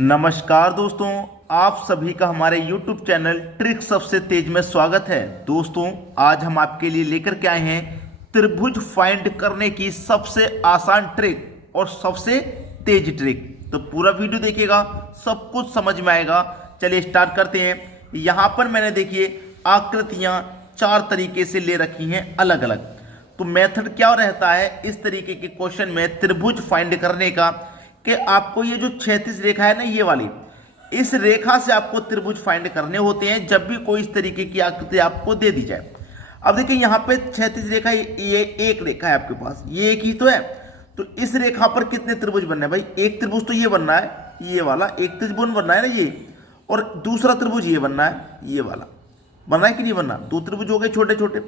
नमस्कार दोस्तों, आप सभी का हमारे YouTube चैनल ट्रिक सबसे तेज में स्वागत है। दोस्तों, आज हम आपके लिए लेकर के आए हैं त्रिभुज फाइंड करने की सबसे आसान ट्रिक और सबसे तेज ट्रिक। तो पूरा वीडियो देखिएगा, सब कुछ समझ में आएगा। चलिए स्टार्ट करते हैं। यहाँ पर मैंने देखिए आकृतियां 4 तरीके से ले रखी हैं अलग अलग। तो मेथड क्या रहता है इस तरीके के क्वेश्चन में त्रिभुज फाइंड करने का कि आपको ये जो क्षैतिज रेखा है ना, ये वाली, इस रेखा से आपको त्रिभुज फाइंड करने होते हैं जब भी कोई इस तरीके की आकृति आपको दे दी जाए। अब देखिए यहाँ पे क्षैतिज रेखा, ये एक रेखा है आपके पास, ये एक ही तो है। तो इस रेखा पर कितने त्रिभुज बनना है भाई? एक त्रिभुज तो ये बनना है, ये वाला एक त्रिभुज बनना है ना ये, और दूसरा त्रिभुज ये बनना है, ये वाला बनना है कि नहीं बनना? 2 त्रिभुज हो गए छोटे छोटे,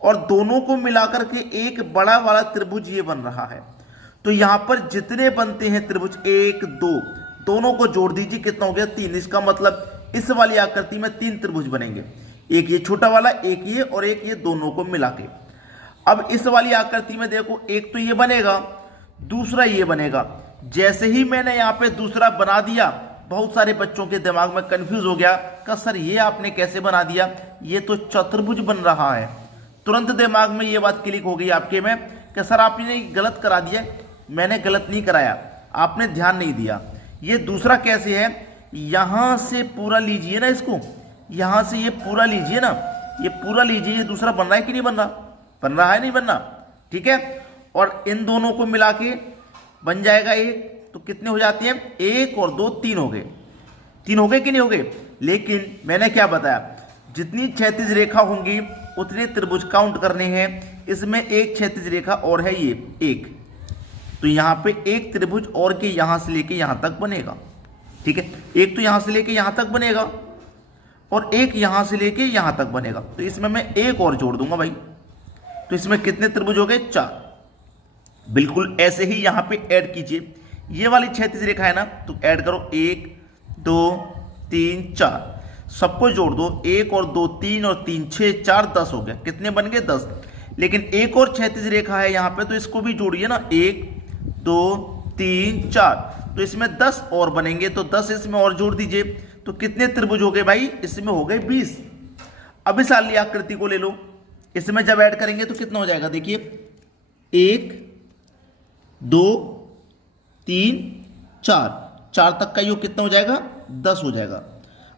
और दोनों को मिलाकर के एक बड़ा वाला त्रिभुज ये बन रहा है। तो यहां पर जितने बनते हैं त्रिभुज 1 2, दोनों को जोड़ दीजिए, कितना हो गया? 3। इसका मतलब इस वाली आकृति में 3 त्रिभुज बनेंगे, एक ये छोटा वाला, एक ये और एक ये, दोनों को मिला के। अब इस वाली आकृति में देखो, एक तो ये बनेगा, दूसरा ये बनेगा। जैसे ही मैंने यहाँ पे दूसरा बना दिया, बहुत सारे बच्चों के दिमाग में कंफ्यूज हो गया कि सर ये आपने कैसे बना दिया, ये तो चतुर्भुज बन रहा है। तुरंत दिमाग में ये बात क्लिक हो गई आपके में कि सर आपने गलत करा दिया। मैंने गलत नहीं कराया, आपने ध्यान नहीं दिया। ये दूसरा कैसे है? यहां से पूरा लीजिए ना, इसको यहां से ये पूरा लीजिए ना, ये पूरा लीजिए। ये दूसरा बन रहा है कि नहीं बन रहा? बन रहा है, नहीं बनना? ठीक है। और इन दोनों को मिला के बन जाएगा एक। तो कितने हो जाते हैं? 1 और 2 3 हो गए। 3 हो गए कि नहीं हो गए? लेकिन मैंने क्या बताया, जितनी क्षैतिज रेखा होंगी उतने त्रिभुज काउंट करने हैं। इसमें एक क्षैतिज रेखा और है, ये एक। तो यहां पे एक त्रिभुज और के यहां से लेके यहां तक बनेगा। ठीक है, एक तो यहां से लेके यहां तक बनेगा और एक यहां से लेके यहां तक बनेगा। तो इसमें मैं एक और जोड़ दूंगा भाई। तो इसमें कितने त्रिभुज हो गए? 4। बिल्कुल ऐसे ही यहां पे ऐड कीजिए। ये वाली क्षैतिज रेखा है ना, तो ऐड करो 1 2 3 4, सबको जोड़ दो। 1 और 2 3 और 3 6 4 10 हो गया। कितने बन गए? 10। लेकिन एक और क्षैतिज रेखा है यहां पे, तो इसको भी जोड़िए ना। 1 2 3 4, तो इसमें 10 और बनेंगे। तो 10 इसमें और जोड़ दीजिए। तो कितने त्रिभुज हो गए भाई? इसमें हो गए 20। अब इस वाली आकृति को ले लो, इसमें जब ऐड करेंगे तो कितना हो जाएगा? देखिए 1 2 3 4, 4 तक का योग कितना हो जाएगा? 10 हो जाएगा।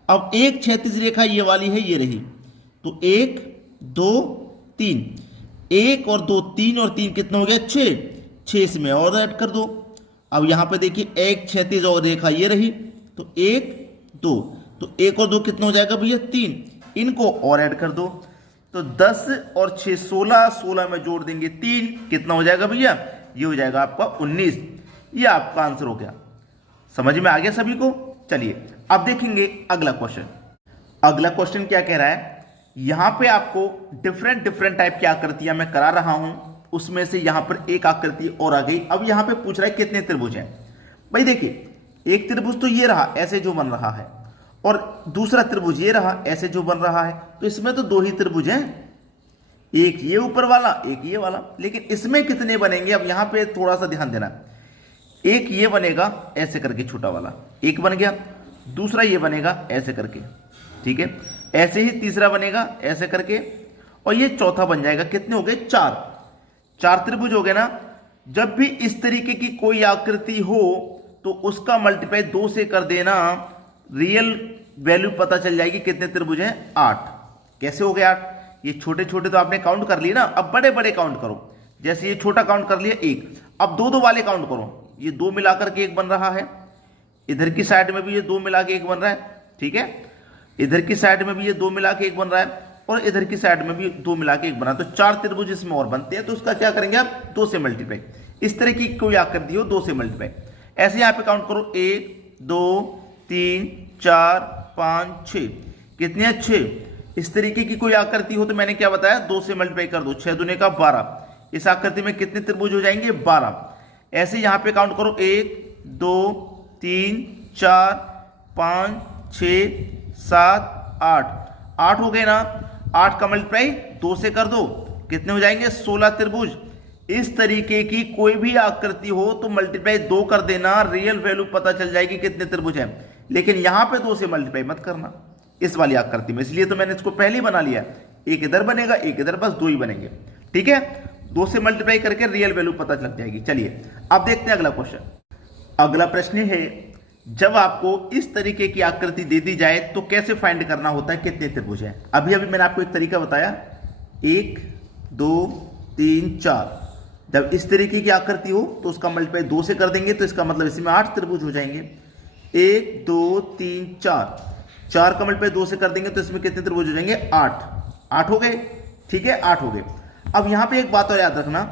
अब एक क्षैतिज रेखा ये वाली है, ये रही। तो 1 2 3, 1 और 2 3 और 3 कितना हो गया? 6। 6 इसमें और ऐड कर दो। अब यहां पे देखिए एक क्षैतिज और रेखा ये रही, तो 1 2, तो 1 और 2 कितना हो जाएगा भैया? 3। इनको और ऐड कर दो। तो 10 और 6 16, 16 में जोड़ देंगे 3, कितना हो जाएगा भैया? ये हो जाएगा आपका 19। ये आपका आंसर हो गया। समझ में आ गया सभी को? चलिए अब देखेंगे अगला क्वेश्चन। अगला क्वेश्चन क्या कह रहा है? यहां पे आपको डिफरेंट टाइप की आकृतियां मैं करा रहा हूं, उसमें से यहां पर एक आकृति और आ गई। अब यहां पे पूछ रहा है कितने त्रिभुज हैं। भाई देखिए, एक त्रिभुज तो ये रहा ऐसे जो बन रहा है, और दूसरा त्रिभुज ये रहा ऐसे जो बन रहा है। तो इसमें तो 2 ही त्रिभुज हैं, एक ये ऊपर वाला, एक ये वाला। लेकिन इसमें कितने बनेंगे? अब यहां पे थोड़ा सा ध्यान देना। एक ये बनेगा ऐसे करके, छोटा वाला एक बन गया। दूसरा ये बनेगा ऐसे करके, ठीक है। ऐसे ही तीसरा बनेगा ऐसे करके, और ये चौथा बन जाएगा। कितने हो गए? 4 त्रिभुज हो गए ना। जब भी इस तरीके की कोई आकृति हो तो उसका मल्टीप्लाई 2 से कर देना, रियल वैल्यू पता चल जाएगी। कितने त्रिभुज हैं? 8। कैसे हो गए 8? ये छोटे छोटे तो आपने काउंट कर लिए ना, अब बड़े बड़े काउंट करो। जैसे ये छोटा काउंट कर लिया 1, अब 2 2 वाले काउंट करो। ये 2 मिलाकर के 1 बन रहा है, इधर की साइड में भी ये 2 मिला के 1 बन रहा है, ठीक है। इधर की साइड में भी ये 2 मिला के 1 बन रहा है, और इधर की साइड में भी 2 मिला के 1 बना। तो 4 त्रिभुज इसमें और बनते हैं। तो उसका क्या करेंगे आप? 2 से मल्टीप्लाई। इस तरह की कोई आकृति हो 2 से मल्टीप्लाई। ऐसे यहां पे काउंट करो 1 2 3 4 5 6। कितने? 6। इस तरीके की कोई आकृति हो तो मैंने क्या बताया? 2 से मल्टीप्लाई कर दो। 6 दूने का 12। इस आकृति में कितने त्रिभुज हो जाएंगे? 12। ऐसे यहां पे काउंट करो 1 2 3 4 5 6 7 8। 8 हो गए ना। 8 का मल्टीप्लाई 2 से कर दो, कितने हो जाएंगे? 16 त्रिभुज। इस तरीके की कोई भी आकृति हो तो मल्टीप्लाई 2 कर देना, रियल वैल्यू पता चल जाएगी कितने त्रिभुज हैं। लेकिन यहां पे 2 से मल्टीप्लाई मत करना इस वाली आकृति में, इसलिए तो मैंने इसको पहले ही बना लिया। एक इधर बनेगा, एक इधर, बस 2 ही बनेंगे। ठीक है, 2 से मल्टीप्लाई करके रियल वैल्यू पता लग जाएगी। चलिए अब देखते हैं अगला क्वेश्चन। अगला प्रश्न है, जब आपको इस तरीके की आकृति दे दी जाए तो कैसे फाइंड करना होता है कितने त्रिभुज हैं। अभी मैंने आपको एक तरीका बताया, 1 2 3 4। जब इस तरीके की आकृति हो तो उसका मल्टीप्लाई 2 से कर देंगे तो इसका मतलब इसमें 8 त्रिभुज हो जाएंगे। 1 2 3 4, 4 का मल्टीप्लाई 2 से कर देंगे तो इसमें कितने त्रिभुज हो जाएंगे, 8 हो गए। ठीक है, 8 हो गए। अब यहां पे एक बात और याद रखना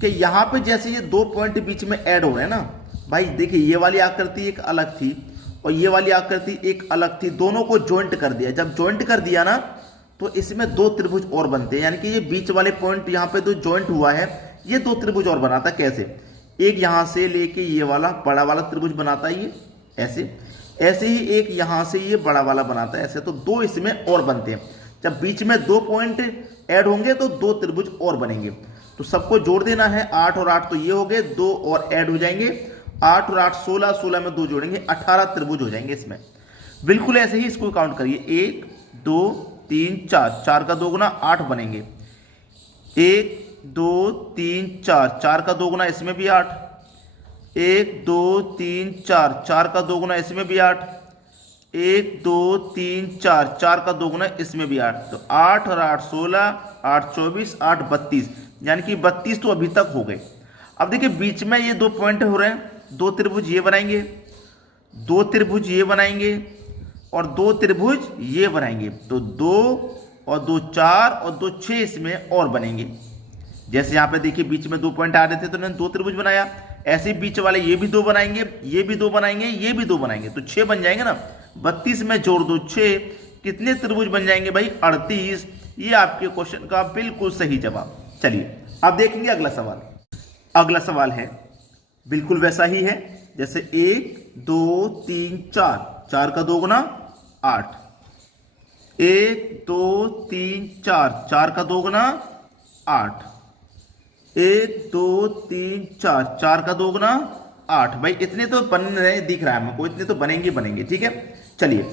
कि यहां पे जैसे ये 2 पॉइंट बीच में ऐड हो रहे हैं ना भाई, देखिए ये वाली आकृति एक अलग थी और ये वाली आकृति एक अलग थी, दोनों को ज्वाइंट कर दिया। जब ज्वाइंट कर दिया ना तो इसमें 2 त्रिभुज और बनते हैं, यानी कि ये बीच वाले पॉइंट यहाँ पे जो ज्वाइंट हुआ है ये 2 त्रिभुज और बनाता है। कैसे, एक यहां से लेके ये वाला बड़ा वाला त्रिभुज बनाता है ये ऐसे ही एक यहां से ये बड़ा वाला बनाता है ऐसे, तो 2 इसमें और बनते हैं। जब बीच में 2 पॉइंट ऐड होंगे तो 2 त्रिभुज और बनेंगे। तो सबको जोड़ देना है, 8 और 8 तो ये हो गए, 2 और ऐड हो जाएंगे, 8 और 8 16, 16 में 2 जोड़ेंगे, 18 त्रिभुज हो जाएंगे इसमें। बिल्कुल ऐसे ही इसको काउंट करिए, 1 2 3 4, 4 का 2 गुना 8 बनेंगे। 1 2 3 4, 4 का 2 गुना इसमें भी 8, 1 2 3 4, 4 का 2 गुना इसमें भी 8, 1 2 3 4, 4 का 2 गुना इसमें भी 8। तो 8 और 8 16, 8 24, 8 32, यानी कि 32 तो अभी तक हो गए। अब देखिए बीच में ये 2 पॉइंट हो रहे हैं, 2 त्रिभुज ये बनाएंगे, 2 त्रिभुज ये बनाएंगे और 2 त्रिभुज ये बनाएंगे। तो 2 और 2 4 और 2 6 इसमें और बनेंगे। जैसे यहाँ पे देखिए बीच में 2 पॉइंट आ रहे थे तो उन्होंने 2 त्रिभुज बनाया, ऐसे बीच वाले ये भी 2 बनाएंगे, ये भी 2 बनाएंगे, ये भी 2 बनाएंगे, तो 6 बन जाएंगे ना। 32 में जोड़ दो 6, कितने त्रिभुज बन जाएंगे भाई, 38। ये आपके क्वेश्चन का बिल्कुल सही जवाब। चलिए अब देखेंगे अगला सवाल। अगला सवाल है बिल्कुल वैसा ही है जैसे 1 2 3 4, 4 का 2 गुना 8, 1 2 3 4, 4 का 2 गुना 8, 1 2 3 4, 4 का 2 गुना 8। भाई इतने तो बन रहे दिख रहा है हमको, इतने तो बनेंगे। ठीक है, चलिए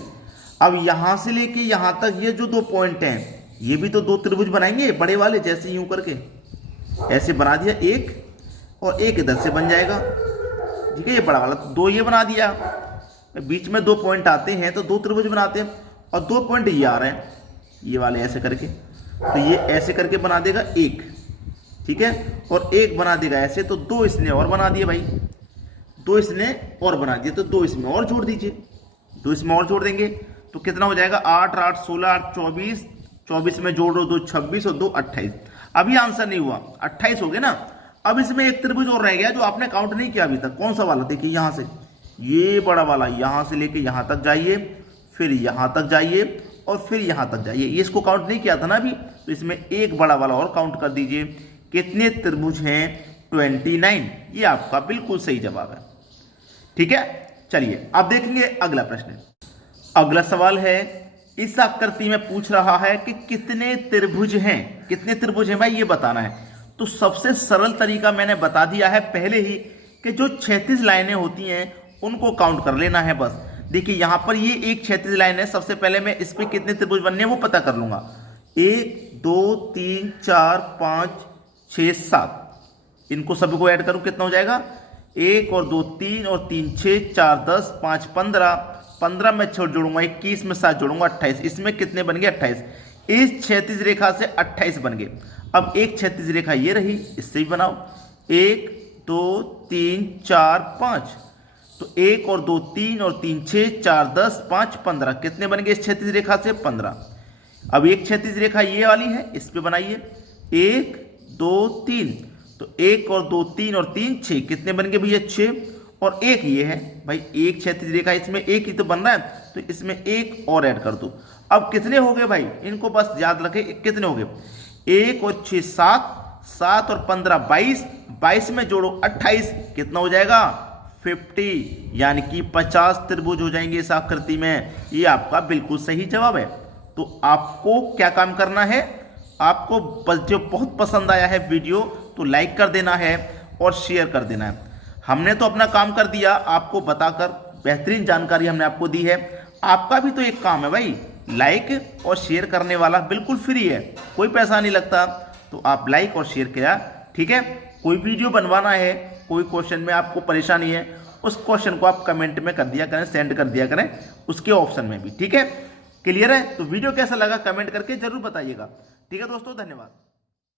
अब यहां से लेके यहां तक ये जो 2 पॉइंट हैं ये भी तो 2 त्रिभुज बनाएंगे बड़े वाले, जैसे यूं करके ऐसे बना दिया, एक और एक इधर से बन जाएगा। ठीक है, ये बड़ा वाला तो 2 ये बना दिया। बीच में 2 पॉइंट आते हैं तो 2 त्रिभुज बनाते हैं, और 2 पॉइंट ये आ रहे हैं ये वाले ऐसे करके, तो ये ऐसे करके बना देगा 1। ठीक है, और 1 बना देगा ऐसे, तो 2 इसने और बना दिए भाई, 2 इसने और बना दिए, तो 2 इसमें और जोड़ दीजिए, 2 इसमें और जोड़ देंगे तो कितना हो जाएगा, 8 8 16 8 24, 24 में जोड़ दो 2 26 और 2 28। अभी आंसर नहीं हुआ, 28 हो गए ना। अब इसमें एक त्रिभुज और रह गया जो आपने काउंट नहीं किया अभी तक। कौन सा वाला, देखिए यहां से ये बड़ा वाला, यहां से लेके यहां तक जाइए, फिर यहां तक जाइए और फिर यहां तक जाइए, ये इसको काउंट नहीं किया था ना अभी, तो इसमें एक बड़ा वाला और काउंट कर दीजिए। कितने त्रिभुज हैं, 29। ये आपका बिल्कुल सही जवाब है। ठीक है, चलिए अब देखेंगे अगला प्रश्न। अगला सवाल है, इस आकृति में पूछ रहा है कि कितने त्रिभुज हैं, कितने त्रिभुज हैं भाई ये बताना है। तो सबसे सरल तरीका मैंने बता दिया है पहले ही कि जो 36 लाइनें होती हैं उनको काउंट कर लेना है बस। देखिए यहां पर ये एक 36 लाइन है, सबसे पहले मैं इस पे कितने त्रिभुज बनने हैं वो पता कर लूंगा। 1 2 3 4 5 6 7, इनको सभी को ऐड करूं कितना हो जाएगा, 1 और 2 3 और 3 6 4 10 5 15, 15 में 6 जोड़ूंगा, 21 में 7 जोड़ूंगा 28। इसमें कितने बन गए, 28। इस क्षैतिज रेखा से 28 बन गए। अब एक क्षैतिज रेखा ये रही, इससे भी बनाओ, 1 2 3 4 5, तो 1 और 2 3 और 3 6 4 10 5 15, कितने बन गए इस क्षैतिज रेखा से, 15। अब एक क्षैतिज रेखा ये वाली है, इस पे बनाइए, 1 2 3, तो 1 और 2 3 और 3 6, कितने बन गए भैया, 6। और एक ये है भाई, एक क्षैतिज रेखा, इसमें एक ही तो बन रहा है, तो इसमें एक और ऐड कर दो। अब कितने हो गए भाई, इनको बस याद रखें कितने हो गए, 1 और 6 7, 7 और 15 22, 22 में जोड़ो 28, कितना हो जाएगा, 50, यानी कि 50 त्रिभुज हो जाएंगे इस आकृति में। ये आपका बिल्कुल सही जवाब है। तो आपको क्या काम करना है, आपको जो बहुत पसंद आया है वीडियो तो लाइक कर देना है और शेयर कर देना है। हमने तो अपना काम कर दिया, आपको बताकर बेहतरीन जानकारी हमने आपको दी है। आपका भी तो एक काम है भाई, लाइक और शेयर करने वाला बिल्कुल फ्री है, कोई पैसा नहीं लगता। तो आप लाइक और शेयर किया, ठीक है। कोई वीडियो बनवाना है, कोई क्वेश्चन में आपको परेशानी है, उस क्वेश्चन को आप कमेंट में कर दिया करें, सेंड कर दिया करें उसके ऑप्शन में भी, ठीक है। क्लियर है? तो वीडियो कैसा लगा कमेंट करके जरूर बताइएगा। ठीक है दोस्तों, धन्यवाद।